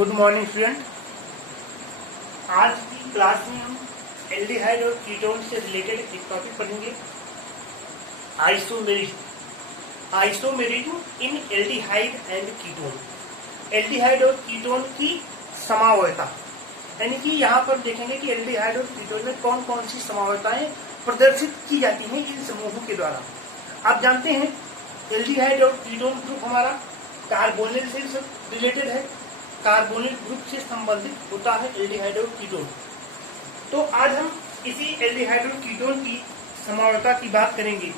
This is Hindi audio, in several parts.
Good morning student. आज की क्लास में हम एल्डिहाइड और कीटोन से रिलेटेड एक टॉपिक पढ़ेंगे, isomerism. Isomerism in aldehyde and ketone. Aldehyde और कीटोन की समावयता, यानी कि यहाँ पर देखेंगे कि एल्डिहाइड और कीटोन में कौन कौन सी समावयताएं प्रदर्शित की जाती हैं इन समूहों के द्वारा। आप जानते हैं एल्डिहाइड और कीटोन ग्रुप हमारा कार्बोनिल से रिलेटेड है, कार्बोनिल ग्रुप से संबंधित होता है एल्डिहाइड और कीटोन। तो आज हम इसी एल्डिहाइड और कीटोन की समावयता की बात करेंगे।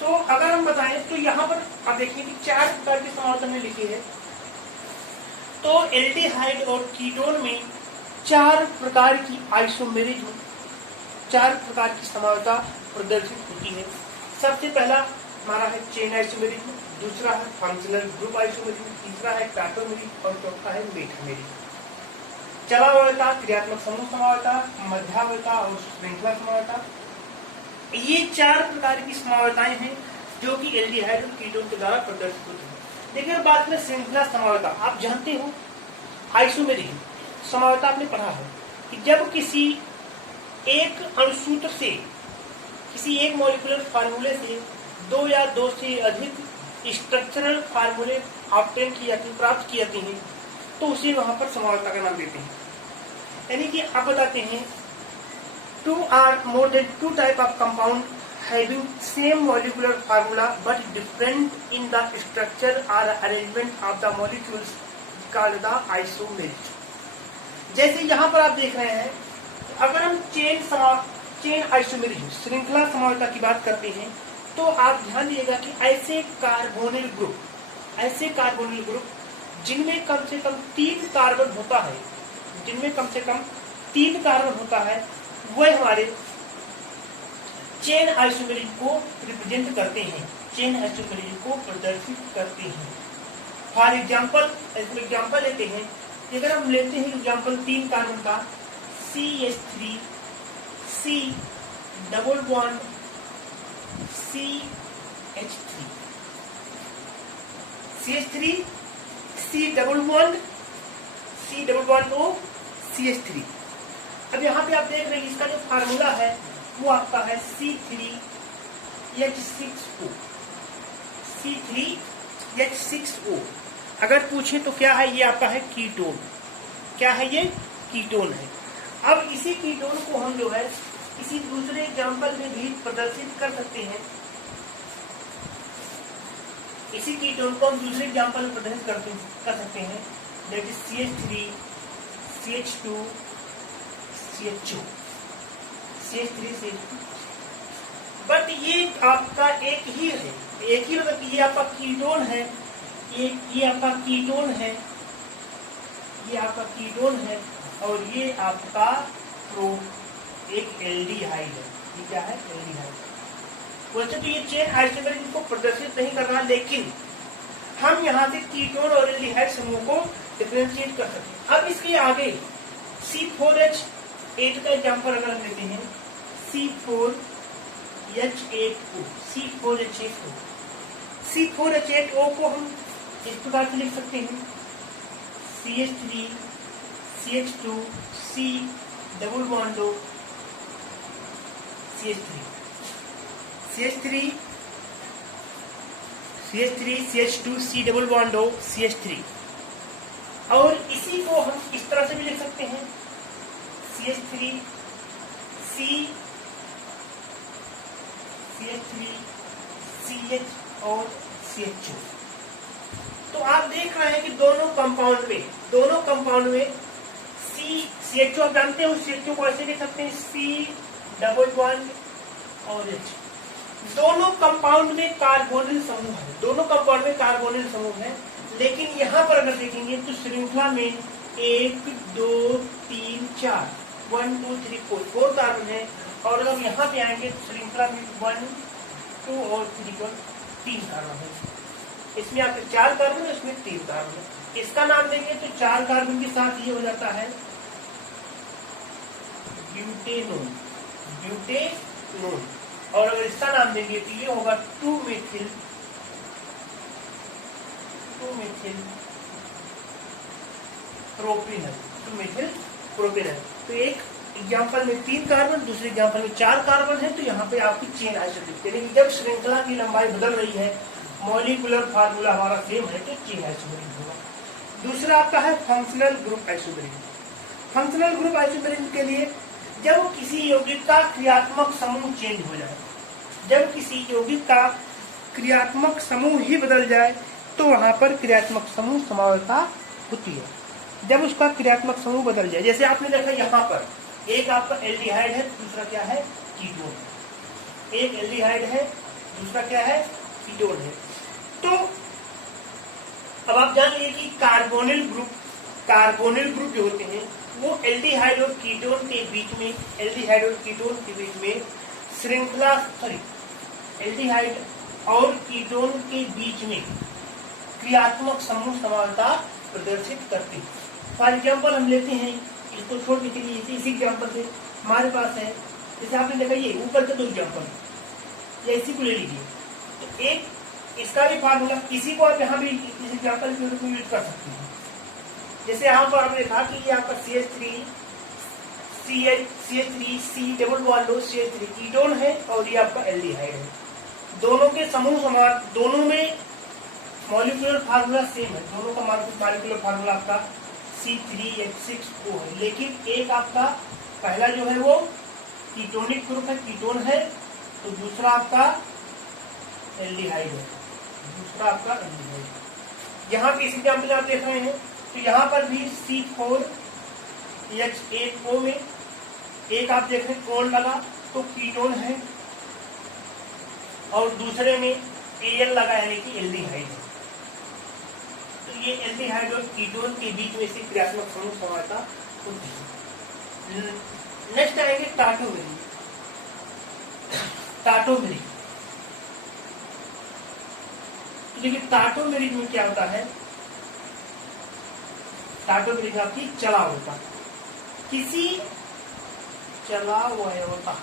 तो अगर हम बताएं तो यहाँ पर आप देखिए कि 4 प्रकार की समावयता में लिखी है। तो एल्डिहाइड और कीटोन में 4 प्रकार की आइसोमेरिज्म, 4 प्रकार की समावयता प्रदर्शित होती है। सबसे पहला हमारा है चेन आइसोमेरिज्म, दूसरा है फंक्शनल ग्रुप आइसोमेरिज्म, तीसरा है टैटोमेरिज्म और चौथा है मेटामेरिज्म। चलावयता, क्रियात्मक समूह समावयता, मध्यावयता और श्रृंखला समावयता, ये 4 प्रकार की समावयताएं हैं जो कि एल्डिहाइड और कीटोन के द्वारा प्रदर्शित होती है। देखिए बात में श्रृंखला समावयता, आप जानते हो आइसोमेरिज्म समावयता आपने पढ़ा है कि जब किसी एक अणुसूत्र से, किसी एक मॉलिक्यूलर फार्मूले से 2 या 2 से अधिक स्ट्रक्चरल फार्मूले ऑब्टेन की जाती, प्राप्त की जाती हैं, तो उसे वहां पर समावयता का नाम देते हैं। यानी कि आप बताते हैं 2 or more than 2 type of compound having same molecular formula but different in the structure or arrangement of the molecules called the isomerism। जैसे यहाँ पर आप देख रहे हैं, अगर हम चेन आइसोमेरिज्म, श्रृंखला समावयता की बात करते हैं, तो आप ध्यान दीजिएगा कि ऐसे कार्बोनिल ग्रुप जिनमें कम से कम 3 कार्बन होता है, जिनमें कम से कम 3 कार्बन होता है, वह हमारे चेन आइसोमेरिज्म को रिप्रेजेंट करते हैं, चेन आइसोमेरिज्म को प्रदर्शित करते हैं। फॉर एग्जाम्पल लेते हैं, अगर हम लेते हैं एग्जाम्पल 3 कार्बन का CH3 C double bond CH3 CH3 C double bond O CH3। अब यहाँ पे आप देख रहे हैं इसका जो फार्मूला है वो आपका है C3H6O। C3H6O अगर पूछे तो क्या है, ये आपका है कीटोन। क्या है ये? कीटोन है। अब इसी कीटोन को हम जो है किसी दूसरे एग्जाम्पल में भी प्रदर्शित कर सकते हैं। इसी कीटोन को हम दूसरे एग्जाम्पल में प्रदर्शित कर सकते हैं, that is CH3 CH2 CH2 CH3 CH2। But ये आपका एक ही है, एक ही मतलब ये आपका कीटोन है, ये आपका कीटोन है, ये आपका कीटोन है, और ये आपका एक एल्डिहाइड है। ये क्या है? एल्डिहाइड। वैसे तो ये चेन आइसोमेरिज्म को प्रदर्शित नहीं कर रहा, लेकिन हम यहाँ से कीटोन और एल्डिहाइड समूह को डिफरेंशिएट कर सकते हैं। अब इसके आगे C4H8 का एग्जाम्पल अगर हम लेते हैं, C4H8O को हम इस प्रकार से लिख सकते हैं, CH3 CH2 C double bond O CH3 CH2 C double bond O CH3। और इसी को हम इस तरह से भी लिख सकते हैं, CH3 CH और CH2। तो आप देख रहे हैं कि दोनों कंपाउंड में CH2 आप जानते हो, CH2 को ऐसे लिख सकते हैं C डबल बॉन्ड और H। दोनों कंपाउंड में कार्बोनिल समूह है, लेकिन यहाँ पर अगर देखेंगे तो श्रृंखला में 1 2 3 4 1 2 3 4 कार्बन है, और अगर यहाँ पे आएंगे तो श्रृंखला में 1 2 और 3 कार्बन है। इसमें आपके 4 कार्बन है, इसमें 3 कार्बन है। इसका नाम देंगे तो 4 कार्बन के साथ ये हो जाता है ब्यूटेनोन, और अगर इसका नाम देंगे तो ये होगा 2 methyl propanal, to methyl propanal. तो एक एग्जाम्पल में 3 कार्बन, दूसरे एग्जाम्पल में 4 कार्बन है, तो यहाँ पे आपकी चेन आइसोमेरिक, यानी कि जब श्रृंखला की लंबाई बदल रही है, मॉलिक्यूलर फार्मूला हमारा सेम है, तो चेन आइसोमेरिक होगा। दूसरा आपका है functional group isomeric. Functional group isomeric के लिए जब किसी यौगिक का क्रियात्मक समूह चेंज हो जाए, जब किसी यौगिक का क्रियात्मक समूह ही बदल जाए, तो वहां पर क्रियात्मक समूह समावता होती है। जब उसका क्रियात्मक समूह बदल जाए, जैसे आपने देखा यहाँ पर एक आपका एल्डिहाइड है, दूसरा क्या है, कीटोन। एक एल्डिहाइड है, दूसरा क्या है, कीटोन है। तो अब आप जान लीजिए कि कार्बोनिल ग्रुप जो होते हैं वो एल्डिहाइड और कीटोन के बीच में, एल्डिहाइड और कीटोन के बीच में श्रृंखला, एल्डिहाइड और कीटोन के बीच में क्रियात्मक समूह समानता प्रदर्शित करते हैं। फॉर एग्जाम्पल हम लेते हैं, इसको छोड़ के चलिए, इसी एग्जाम्पल से हमारे पास है, जैसे आपने देखा ये ऊपर के 2 एग्जाम्पल, या इसी को ले लीजिए, तो एक इसका भी फार्मूला, इसी को आप यहाँ भी इस एग्जाम्पल के रूप में यूज कर सकते हैं। जैसे यहाँ पर आपने देखा कि ये आपका CH3 C double bond CH3 ketone है और ये आपका एल्डिहाइड है। दोनों के समूह समान, दोनों में मॉलिक्यूलर फार्मूला सेम है, दोनों का मॉलिक्यूलर फार्मूला आपका C3H6O है, लेकिन एक आपका पहला जो है वो कीटोनिक ग्रुप है, कीटोन है, तो दूसरा आपका एल्डिहाइड है, दूसरा आपका एल्डिहाइड। यहाँ पे इस एग्जाम्पल आप देख रहे हैं, तो यहाँ पर भी C4H8O में एक आप देख रहे हैं कोण लगा, तो कीटोन है, और दूसरे में Al लगा, यानी कि एल्डिहाइड है। तो ये एल्डिहाइड और कीटोन के बीच में से क्रियात्मक समूह समानता होती है। नेक्स्ट आएंगे टाटोमेरी। टाटोमेरी, तो देखिए टाटोमेरी में क्या होता है, टाटोमेरी में आपकी चलावता, किसी चलावता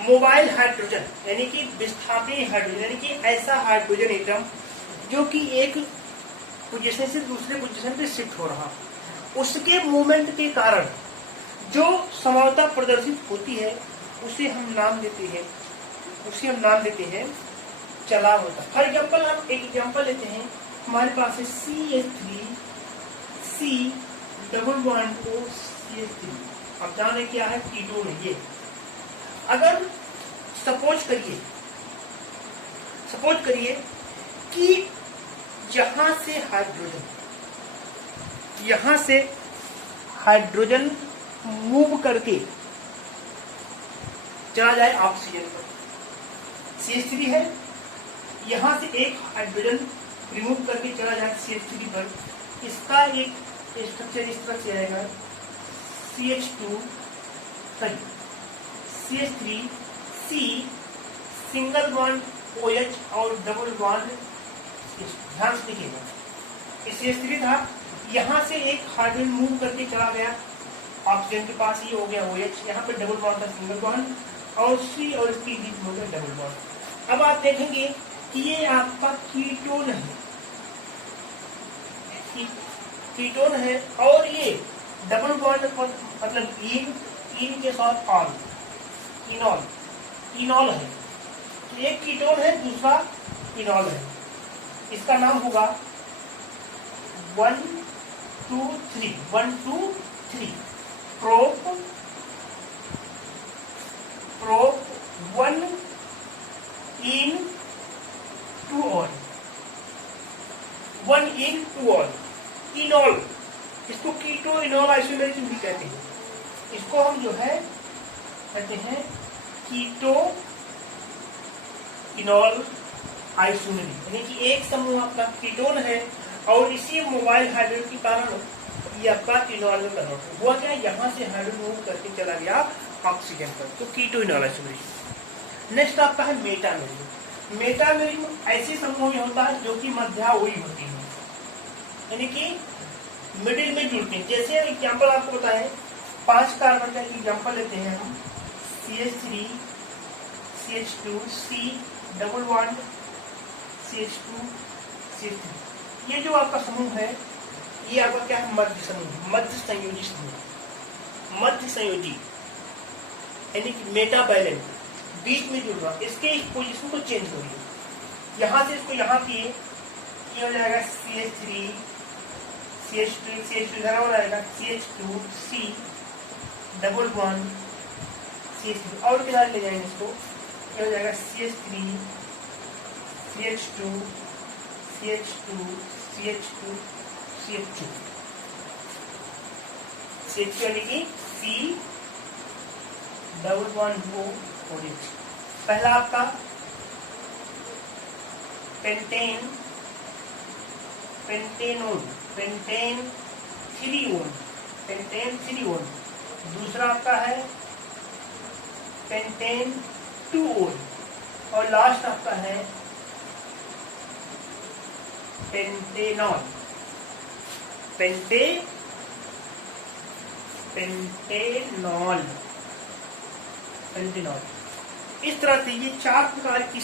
मोबाइल हाइड्रोजन, यानी कि विस्थापी हाइड्रोजन, यानी कि ऐसा हाइड्रोजन एटम जो कि एक पोजीशन से दूसरे पोजीशन पे शिफ्ट हो रहा, उसके मूवमेंट के कारण जो समावता प्रदर्शित होती है, उसे हम नाम देते हैं चलावता। फॉर एग्जाम्पल हम एक एग्जाम्पल लेते हैं, हमारे पास है CH3C double bond O CH3। अब जाने क्या है, कीटोन है ये। अगर सपोज करिए कि यहां से हाइड्रोजन मूव करके चला जाए ऑक्सीजन पर, CH3 है, यहां से एक हाइड्रोजन रिमूव करके चला जाए CH3 पर, इसका एक स्ट्रक्चर इस तरह से आएगा, CH3C सिंगल बॉन्ड OH और डबल बॉन्ड, ध्यान से देखिएगा, CH3 था, यहाँ से एक हाइड्रोजन मूव करके चला गया ऑक्सीजन के पास, ये हो गया OH, यहाँ पे डबल बॉन्ड था सिंगल बॉन्ड, और C और इसके बीच हो गया डबल बॉन्ड। अब आप देखेंगे कि ये आपका कीटोन है, और ये डबल बॉन्ड मतलब इन के साथ इनॉल है, तो एक कीटोन है, दूसरा इनॉल है, इसका नाम होगा 1 2 3 prop 1 in 2 all, 1 in 2 all, इनॉल, इसको कीटो इनॉल आइसोमेरिक भी कहते हैं। इसको हम जो है कहते हैं कीटो इनॉल आइसोमेरिक, यानी कि एक समूह आपका कीटोन है और इसी मोबाइल हाइड्रोजन के कारण ये आपका इनॉल में कन्वर्ट हुआ क्या, यहाँ से हाइड्रोजन मूव करके चला गया ऑक्सीजन पर, तो कीटो इनॉल आइसोमेरिक। नेक्स्ट आपका है मेटामेरिक। मेटामेरिक ऐसे समूह में होता है जो कि मध्यावधि होती है, यानी कि मिडिल में जुड़ते हैं। जैसे एग्जाम्पल आपको बताएं, 5 कार्बन का एग्जाम्पल लेते हैं हम, CH3 CH2 C double bond CH2 CH3, ये जो आपका समूह है ये आपका क्या है, मध्य समूह, मध्य संयोजी समूह, मध्य संयोजी यानी कि मेटाबैलेंट, बीच में जुड़ रहा, इसके इस पोजीशन को चेंज करिए, यहां से इसको यहां किए, ये हो जाएगा CH3 CH2 CH2 इधर हो जाएगा CH2 C double bond CH2 और किनारे ले जाएंगे इसको, ये हो जाएगा CH3 CH2 CH2 CH2 CH2 CH2 यानी कि C डबल बॉन्ड O और H। पहला आपका pentane, pentanone, pentane 3-on, pentane 3-on। दूसरा आपका है पेंटेन 2-on और लास्ट आपका है पेंटेनॉल, पेंटेनॉल। इस तरह से ये चार प्रकार की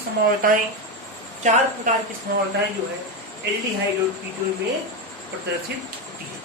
समावताएं जो है एल्डिहाइड और कीटोन में प्रदर्शित होती है।